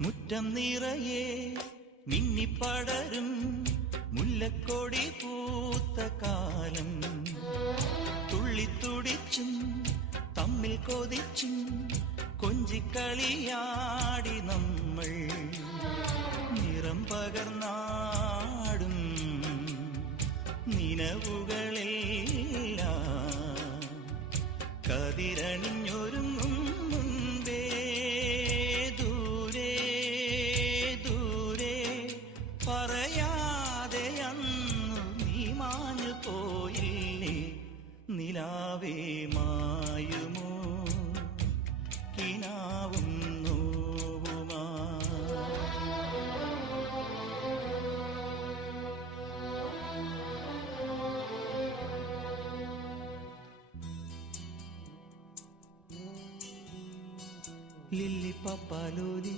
മുറ്റം നിറയെ മിന്നിപ്പടരും മുല്ലക്കൊടി പൂത്ത കാലം. തുള്ളിത്തുടിച്ചും തമ്മിൽ കൊതിച്ചും കൊഞ്ചിക്കളിയാടി നമ്മൾ. നിറം പകർന്നാടും നിലവുകളെല്ലാം കതിരണിഞ്ഞൊരുങ്ങും മുൻപേ ദൂരെ ദൂരെ പറയാതെ അന്നു നീ മാഞ്ഞു പോയില്ലേ. നിലാവേ മായുമോ കിനാവും നോവുമാ. ലില്ലി പപ്പാലോലി